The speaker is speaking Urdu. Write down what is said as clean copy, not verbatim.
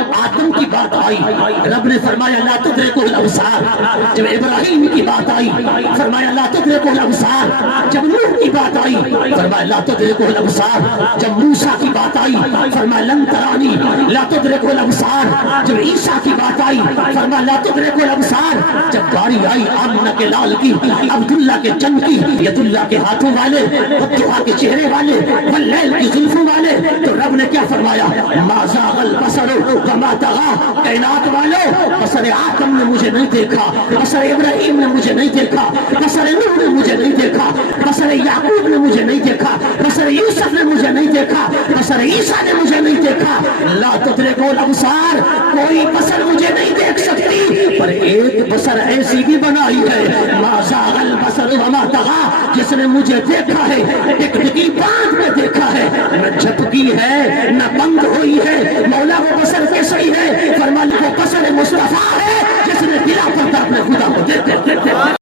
جب آدم کی بات آئی رب نے فرمایا لا تدرکہ الابصار، جب ابراہیم کی بات آئی فرمایا لا تدرکہ الابصار، جب نوح کی بات آئی فرمایا لا تدرکہ الابصار، جب موسیٰ کی بات آئی فرمایا لن ترانی لا تدرکہ الابصار، جب عیسیٰ کی بات آئی فرمایا لا تدرکہ الابصار، جب باری آئی آمنہ کے لال کی، عبداللہ کے چند کی، ید اللہ کے ہاتھوں والے، والضحیٰ کے چہرے والے، واللیل کی زلفوں والے، تو رب نے کیا فرمایا ما زاغ البصر وما طغیٰ، کائنات والو بصر آدم نے مجھے نہیں دیکھا، بصر ابراہیم نے مجھے نہیں دیکھا، بصر نوح نے مجھے نہیں دیکھا، بصر یعقوب نے مجھے نہیں دیکھا، بصر یوسف نے مجھے نہیں دیکھا، بصر عیسیٰ نے مجھے نہیں دیکھا، لا تدرکہ الابصار، کوئی بصر مجھے نہیں دیکھ سکتی، پر ایک بصر ایسی بھی بنائی ہے ما زاغ البصر وما طغیٰ، جس نے مجھے دیکھا ہے ٹکٹکی باندھ میں دیکھا ہے، نہ جھپکی ہے نہ بند ہوئی ہے، مولا وہ بصر کیسی ہے فرمایا وہ بصر مصطفیٰ ہے جس نے دلا پر اپنے خدا کو دیکھا۔